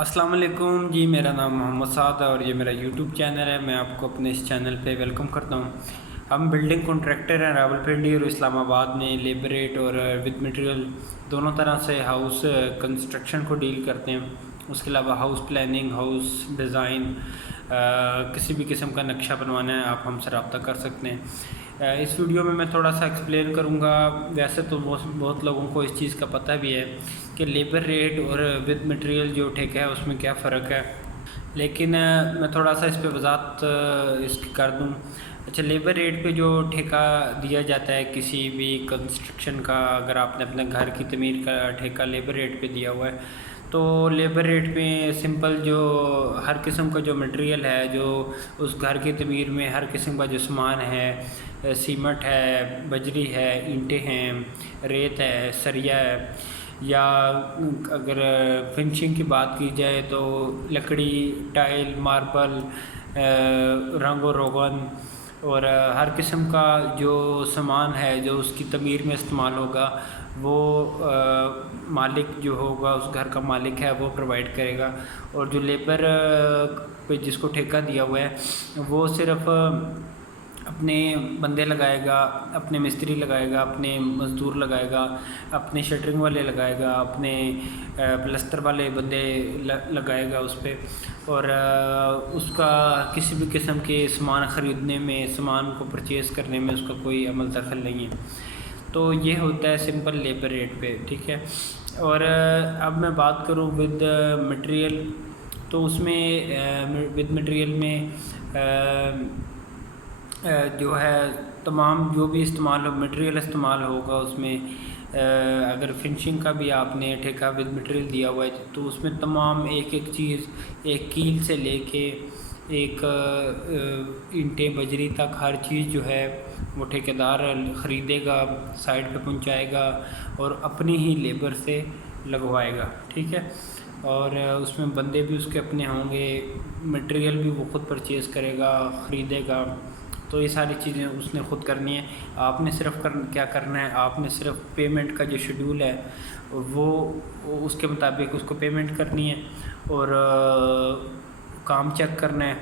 السلام علیکم جی، میرا نام محمد سعد ہے اور یہ میرا یوٹیوب چینل ہے۔ میں آپ کو اپنے اس چینل پہ ویلکم کرتا ہوں۔ ہم بلڈنگ کنٹریکٹر ہیں راولپنڈی اور اسلام آباد میں لیبر ریٹ اور ود مٹیریل دونوں طرح سے ہاؤس کنسٹرکشن کو ڈیل کرتے ہیں۔ اس کے علاوہ ہاؤس پلاننگ، ہاؤس ڈیزائن، کسی بھی قسم کا نقشہ بنوانا ہے آپ ہم سے رابطہ کر سکتے ہیں۔ اس ویڈیو میں تھوڑا سا ایکسپلین کروں گا۔ ویسے تو بہت لوگوں کو اس چیز کا پتہ بھی ہے کہ لیبر ریٹ اور ود مٹیریل جو ٹھیکہ ہے اس میں کیا فرق ہے، لیکن میں تھوڑا سا اس پہ وضاحت اس کی کر دوں۔ اچھا، لیبر ریٹ پہ جو ٹھیکہ دیا جاتا ہے کسی بھی کنسٹرکشن کا، اگر آپ نے اپنے گھر کی تعمیر کا ٹھیکہ لیبر ریٹ پہ دیا ہوا ہے تو لیبر ریٹ پہ سمپل جو ہر قسم کا جو مٹیریل ہے جو اس گھر کی تعمیر میں ہر قسم کا جو سامان ہے، سیمنٹ ہے، بجری ہے، اینٹیں ہیں، ریت ہے، سریا ہے، یا اگر فنشنگ کی بات کی جائے تو لکڑی، ٹائل، ماربل، رنگ و روغن اور ہر قسم کا جو سامان ہے جو اس کی تعمیر میں استعمال ہوگا وہ مالک جو ہوگا، اس گھر کا مالک ہے، وہ پرووائڈ کرے گا۔ اور جو لیبر پہ جس کو ٹھیکہ دیا ہوا ہے وہ صرف اپنے بندے لگائے گا، اپنے مستری لگائے گا، اپنے مزدور لگائے گا، اپنے شٹرنگ والے لگائے گا، اپنے پلستر والے بندے لگائے گا اس پہ، اور اس کا کسی بھی قسم کے سامان خریدنے میں، سامان کو پرچیز کرنے میں اس کا کوئی عمل دخل نہیں ہے۔ تو یہ ہوتا ہے سمپل لیبر ریٹ پہ، ٹھیک ہے۔ اور اب میں بات کروں ود مٹیریل، تو اس میں ود مٹیریل میں جو ہے تمام جو بھی مٹیریل استعمال ہوگا اس میں، اگر فنشنگ کا بھی آپ نے ٹھیکہ ود مٹیریل دیا ہوا ہے تو اس میں تمام ایک ایک چیز، ایک کیل سے لے کے ایک اینٹیں بجری تک ہر چیز جو ہے وہ ٹھیکیدار خریدے گا، سائٹ پہ پہنچائے گا اور اپنی ہی لیبر سے لگوائے گا، ٹھیک ہے۔ اور اس میں بندے بھی اس کے اپنے ہوں گے، مٹیریل بھی وہ خود پرچیز کرے گا، خریدے گا۔ تو یہ ساری چیزیں اس نے خود کرنی ہے۔ آپ نے صرف کیا کرنا ہے، آپ نے صرف پیمنٹ کا جو شیڈول ہے وہ اس کے مطابق اس کو پیمنٹ کرنی ہے اور کام چیک کرنا ہے،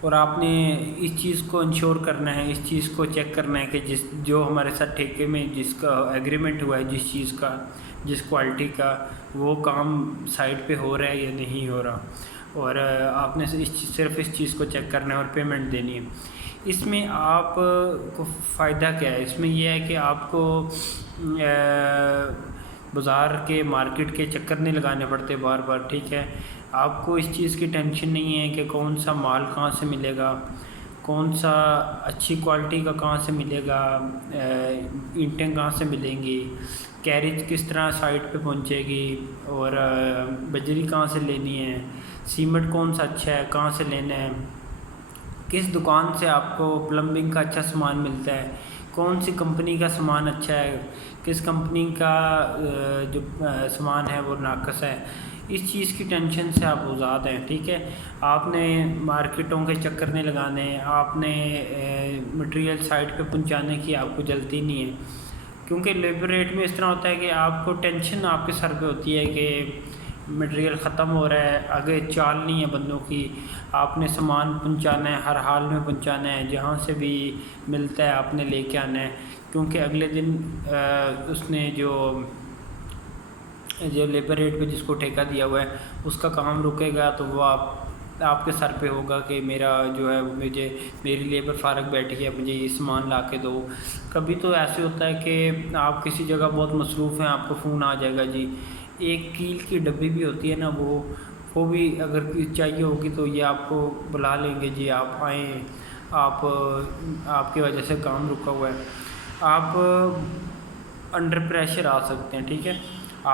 اور آپ نے اس چیز کو انشور کرنا ہے، اس چیز کو چیک کرنا ہے کہ جو ہمارے ساتھ ٹھیکے میں جس کا ایگریمنٹ ہوا ہے، جس چیز کا، جس کوالٹی کا، وہ کام سائٹ پہ ہو رہا ہے یا نہیں ہو رہا، اور آپ نے صرف اس چیز کو چیک کرنا ہے اور پیمنٹ دینی ہے۔ اس میں آپ کو فائدہ کیا ہے؟ اس میں یہ ہے کہ آپ کو بازار کے، مارکیٹ کے چکر نہیں لگانے پڑتے بار بار، ٹھیک ہے۔ آپ کو اس چیز کی ٹینشن نہیں ہے کہ کون سا مال کہاں سے ملے گا، کون سا اچھی کوالٹی کا کہاں سے ملے گا، اینٹیں کہاں سے ملیں گی، کیریج کس طرح سائٹ پہ پہنچے گی، اور بجری کہاں سے لینی ہے، سیمنٹ کون سا اچھا ہے، کہاں سے لینا ہے، کس دکان سے آپ کو پلمبنگ کا اچھا سامان ملتا ہے، کون سی کمپنی کا سامان اچھا ہے، کس کمپنی کا جو سامان ہے وہ ناقص ہے۔ اس چیز کی ٹینشن سے آپ آزاد ہیں، ٹھیک ہے۔ آپ نے مارکیٹوں کے چکر نہیں لگانے، آپ نے مٹیریل سائٹ پہ پہنچانے کی آپ کو جلدی نہیں ہے، کیونکہ لیبر ریٹ میں اس طرح ہوتا ہے کہ آپ کو ٹینشن آپ کے سر پہ ہوتی ہے کہ مٹیریل ختم ہو رہا ہے، آگے چال نہیں ہے بندوں کی، آپ نے سامان پہنچانا ہے، ہر حال میں پہنچانا ہے، جہاں سے بھی ملتا ہے آپ نے لے کے آنا ہے، کیونکہ اگلے دن اس نے جو لیبر ریٹ پہ جس کو ٹھیکہ دیا ہوا ہے اس کا کام رکے گا تو وہ آپ کے سر پہ ہوگا کہ میرا جو ہے میری لیبر فارغ بیٹھی ہے، مجھے یہ سامان لا کے دو۔ کبھی تو ایسے ہوتا ہے کہ آپ کسی جگہ بہت مصروف ہیں، آپ کو فون آ جائے گا جی ایک کیل کی ڈبی بھی ہوتی ہے نا، وہ بھی اگر چاہیے ہوگی تو یہ آپ کو بلا لیں گے، جی آپ آئیں، آپ کی وجہ سے کام رکا ہوا ہے۔ آپ انڈر پریشر آ سکتے ہیں، ٹھیک ہے۔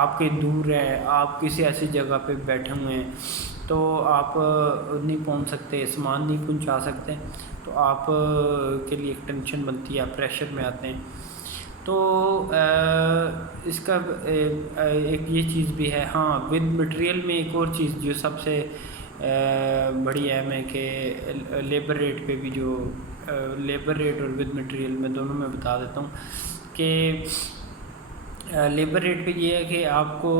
آپ کے دور ہے، آپ کسی ایسی جگہ پہ بیٹھے ہوئے ہیں تو آپ نہیں پہنچ سکتے، سامان نہیں پہنچا سکتے، تو آپ کے لیے ایک ٹینشن بنتی ہے، آپ پریشر میں آتے ہیں۔ تو اس کا ایک یہ چیز بھی ہے۔ ہاں، ود مٹیریل میں ایک اور چیز جو سب سے بڑی اہم ہے کہ لیبر ریٹ پہ بھی جو لیبر ریٹ اور ود مٹیریل میں دونوں میں بتا دیتا ہوں کہ لیبر ریٹ پہ یہ ہے کہ آپ کو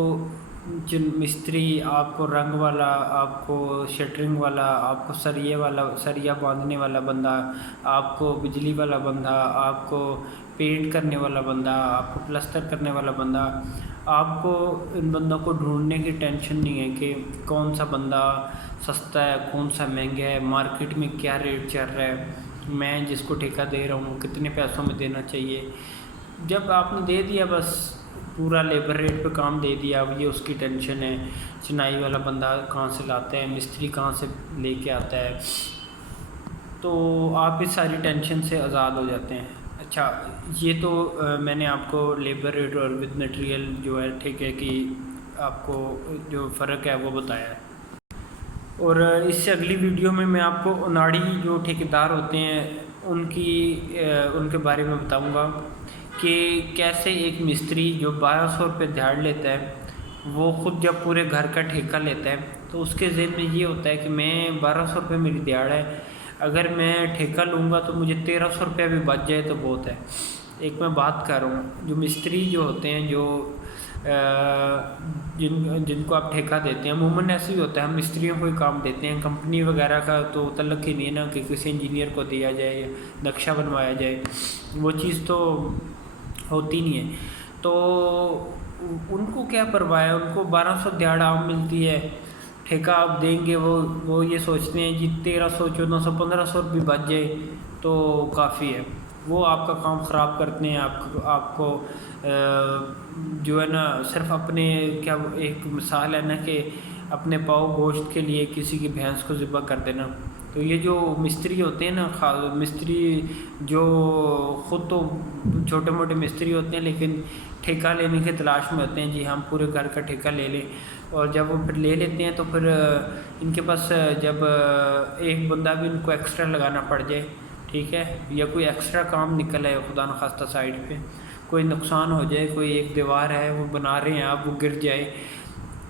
جن مستری آپ کو رنگ والا، آپ کو شٹرنگ والا، آپ کو سریے والا، سریا باندھنے والا بندہ، آپ کو بجلی والا بندہ، آپ کو پینٹ کرنے والا بندہ، آپ کو پلسٹر کرنے والا بندہ، آپ کو ان بندوں کو ڈھونڈنے کی ٹینشن نہیں ہے کہ کون سا بندہ سستا ہے، کون سا مہنگا ہے، مارکیٹ میں کیا ریٹ چل رہا ہے، میں جس کو ٹھیکہ دے رہا ہوں کتنے پیسوں میں دینا چاہیے۔ جب آپ نے دے دیا بس پورا لیبر ریٹ پہ کام دے دیا، اب یہ اس کی ٹینشن ہے چنائی والا بندہ کہاں سے لاتا ہے، مستری کہاں سے لے کے آتا ہے، تو آپ اس ساری ٹینشن سے آزاد ہو جاتے ہیں۔ اچھا، یہ تو میں نے آپ کو لیبر ریٹ اور ود مٹیریل جو ہے ٹھیکے کی آپ کو جو فرق ہے وہ بتایا ہے۔ اور اس سے اگلی ویڈیو میں آپ کو اناڑی جو ٹھیکیدار ہوتے ہیں ان کے بارے میں بتاؤں گا کہ کیسے ایک مستری جو 1200 روپے دیہڑ لیتا ہے وہ خود جب پورے گھر کا ٹھیکہ لیتا ہے تو اس کے ذہن میں یہ ہوتا ہے کہ میں 1200 روپے میری دیہڑ ہے، اگر میں ٹھیکہ لوں گا تو مجھے 1300 روپیہ بھی بچ جائے تو بہت ہے۔ ایک میں بات کر رہا ہوں جو مستری جو ہوتے ہیں جو جن کو آپ ٹھیکہ دیتے ہیں، عموماً ایسے ہی ہوتا ہے، ہم مستریوں کو ہی کام دیتے ہیں، کمپنی وغیرہ کا تو تعلق ہی نہیں ہے نا کہ کسی انجینئر کو دیا جائے یا نقشہ بنوایا جائے، وہ چیز تو ہوتی نہیں ہے۔ تو ان کو کیا پرواہ ہے، ان کو 1200 دیہڑ عام ملتی ہے، ٹھیکہ آپ دیں گے وہ یہ سوچتے ہیں جی 1300 1400 1500 بھی بچ جائے تو کافی ہے، وہ آپ کا کام خراب کرتے ہیں۔ آپ کو جو ہے نا صرف اپنے کیا ایک مثال ہے نا کہ اپنے پاؤ گوشت کے لیے کسی کی بھینس کو ذبح کر دینا، تو یہ جو مستری ہوتے ہیں نا، مستری جو خود تو چھوٹے موٹے مستری ہوتے ہیں لیکن ٹھیکہ لینے کی تلاش میں ہوتے ہیں، جی ہم پورے گھر کا ٹھیکہ لے لیں، اور جب وہ پھر لے لیتے ہیں تو پھر ان کے پاس جب ایک بندہ بھی ان کو ایکسٹرا لگانا پڑ جائے، ٹھیک ہے، یا کوئی ایکسٹرا کام نکل آئے خدا نخواستہ سائڈ پہ کوئی نقصان ہو جائے، کوئی ایک دیوار ہے وہ بنا رہے ہیں آپ، وہ گر جائے،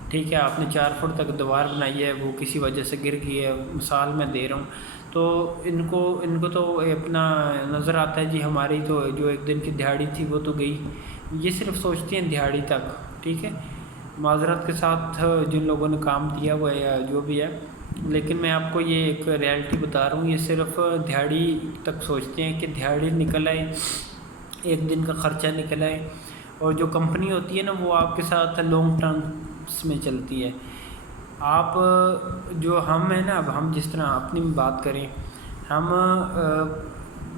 ٹھیک ہے، آپ نے 4 فٹ تک دیوار بنائی ہے وہ کسی وجہ سے گر گئی ہے، مثال میں دے رہا ہوں، تو ان کو تو اپنا نظر آتا ہے جی ہماری تو جو ایک دن کی دیہڑی تھی وہ تو گئی، یہ صرف سوچتے ہیں دیہڑی تک، ٹھیک ہے، معذرت کے ساتھ جن لوگوں نے کام دیا ہوا ہے یا جو بھی ہے، لیکن میں آپ کو یہ ایک ریالٹی بتا رہا ہوں، یہ صرف دیہڑی تک سوچتے ہیں کہ دیہڑی نکل آئے، ایک دن کا خرچہ نکل آئے، اور جو کمپنی ہوتی ہے نا وہ آپ کے ساتھ لانگ ٹرمس میں چلتی ہے۔ آپ جو ہم ہیں نا، اب ہم جس طرح اپنی بات کریں، ہم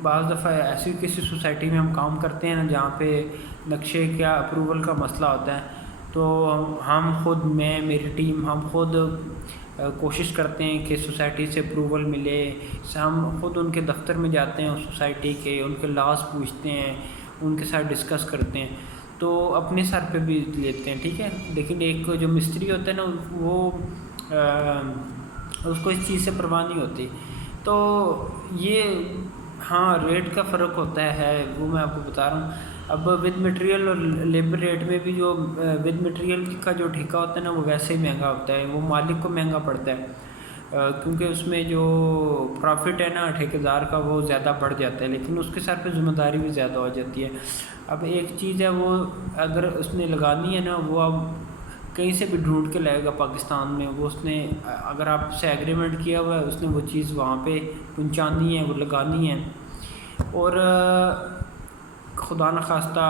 بعض دفعہ ایسی کسی سوسائٹی میں ہم کام کرتے ہیں نا جہاں پہ نقشے کا اپروول کا مسئلہ ہوتا ہے، تو ہم خود، میں میری ٹیم، ہم خود کوشش کرتے ہیں کہ سوسائٹی سے اپروول ملے، ہم خود ان کے دفتر میں جاتے ہیں، سوسائٹی کے ان کے لاز پوچھتے ہیں، ان کے ساتھ ڈسکس کرتے ہیں، تو اپنے سر پہ بھی لیتے ہیں، ٹھیک ہے، لیکن ایک جو مستری ہوتا ہے نا وہ اس کو اس چیز سے پرواہ نہیں ہوتی، تو یہ ہاں ریٹ کا فرق ہوتا ہے وہ میں آپ کو بتا رہا ہوں۔ اب ود مٹیریل اور لیبر ریٹ میں بھی جو ود مٹیریل کا جو ٹھیکہ ہوتا ہے نا وہ ویسے ہی مہنگا ہوتا ہے، وہ مالک کو مہنگا پڑتا ہے، کیونکہ اس میں جو پروفٹ ہے نا ٹھیکیدار کا وہ زیادہ بڑھ جاتا ہے، لیکن اس کے ساتھ پہ ذمہ داری بھی زیادہ ہو جاتی ہے۔ اب ایک چیز ہے وہ اگر اس نے لگانی ہے نا، وہ اب کہیں سے بھی ڈھونڈ کے لائے گا پاکستان میں، وہ اس نے اگر آپ سے ایگریمنٹ کیا ہوا ہے اس نے وہ چیز وہاں پہ پہنچانی ہے، وہ لگانی ہے۔ اور خدا نخواستہ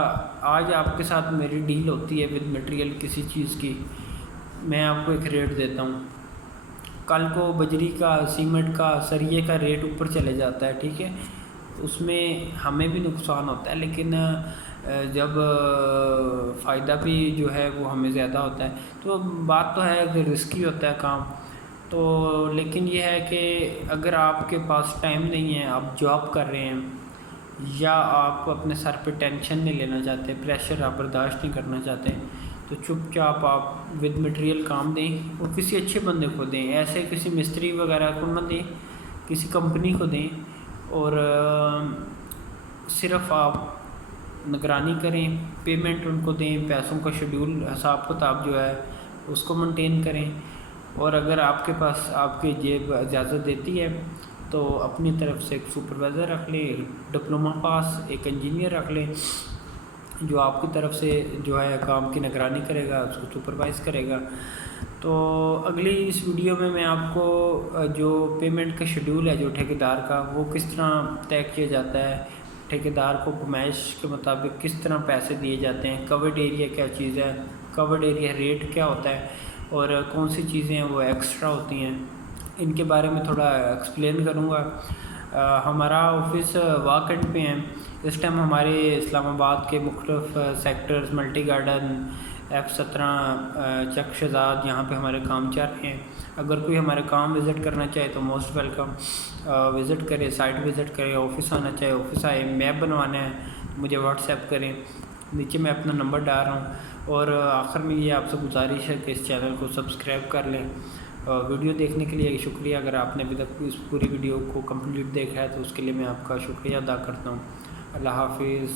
آج آپ کے ساتھ میری ڈیل ہوتی ہے ود مٹیریل کسی چیز کی، میں آپ کو ایک ریٹ دیتا ہوں، کل کو بجری کا، سیمنٹ کا، سریے کا ریٹ اوپر چلے جاتا ہے، ٹھیک ہے، اس میں ہمیں بھی نقصان ہوتا ہے، لیکن جب فائدہ بھی جو ہے وہ ہمیں زیادہ ہوتا ہے، تو بات تو ہے کہ رسکی ہوتا ہے کام، تو لیکن یہ ہے کہ اگر آپ کے پاس ٹائم نہیں ہے، آپ جاب کر رہے ہیں، یا آپ اپنے سر پہ ٹینشن نہیں لینا چاہتے، پریشر آپ برداشت نہیں کرنا چاہتے، تو چپ چاپ آپ ود مٹیریل کام دیں اور کسی اچھے بندے کو دیں، ایسے کسی مستری وغیرہ کو نہ دیں، کسی کمپنی کو دیں، اور صرف آپ نگرانی کریں، پیمنٹ ان کو دیں، پیسوں کا شیڈول حساب کتاب جو ہے اس کو مینٹین کریں، اور اگر آپ کے پاس آپ کی جیب اجازت دیتی ہے تو اپنی طرف سے ایک سپروائزر رکھ لیں، ڈپلومہ پاس ایک انجینئر رکھ لیں، جو آپ کی طرف سے جو ہے کام کی نگرانی کرے گا، اس کو سپروائز کرے گا۔ تو اگلی اس ویڈیو میں آپ کو جو پیمنٹ کا شیڈول ہے جو ٹھیکیدار کا، وہ کس طرح طے کیا جاتا ہے، ٹھیکیدار کو پیمائش کے مطابق کس طرح پیسے دیے جاتے ہیں، کورڈ ایریا کیا چیز ہے، کورڈ ایریا ریٹ کیا ہوتا ہے، اور کون سی چیزیں ہیں وہ ایکسٹرا ہوتی ہیں، ان کے بارے میں تھوڑا ایکسپلین کروں گا۔ ہمارا آفس واکنڈ پہ ہیں اس ٹائم۔ ہمارے اسلام آباد کے مختلف سیکٹرز، ملٹی گارڈن، F17، چک شہزاد، یہاں پہ ہمارے کام چل رہے ہیں۔ اگر کوئی ہمارے کام وزٹ کرنا چاہے تو موسٹ ویلکم، وزٹ کرے، سائٹ وزٹ کرے، آفس آنا چاہے آفس آئے، میپ بنوانا ہے مجھے واٹس ایپ کریں، نیچے میں اپنا نمبر ڈال رہا ہوں۔ اور آخر میں یہ آپ سے گزارش ہے کہ اس چینل کو سبسکرائب کر لیں۔ ویڈیو دیکھنے کے لیے شکریہ۔ اگر آپ نے ابھی تک اس پوری ویڈیو کو کمپلیٹ دیکھا ہے تو اس کے لیے میں آپ کا شکریہ ادا کرتا ہوں۔ اللہ حافظ۔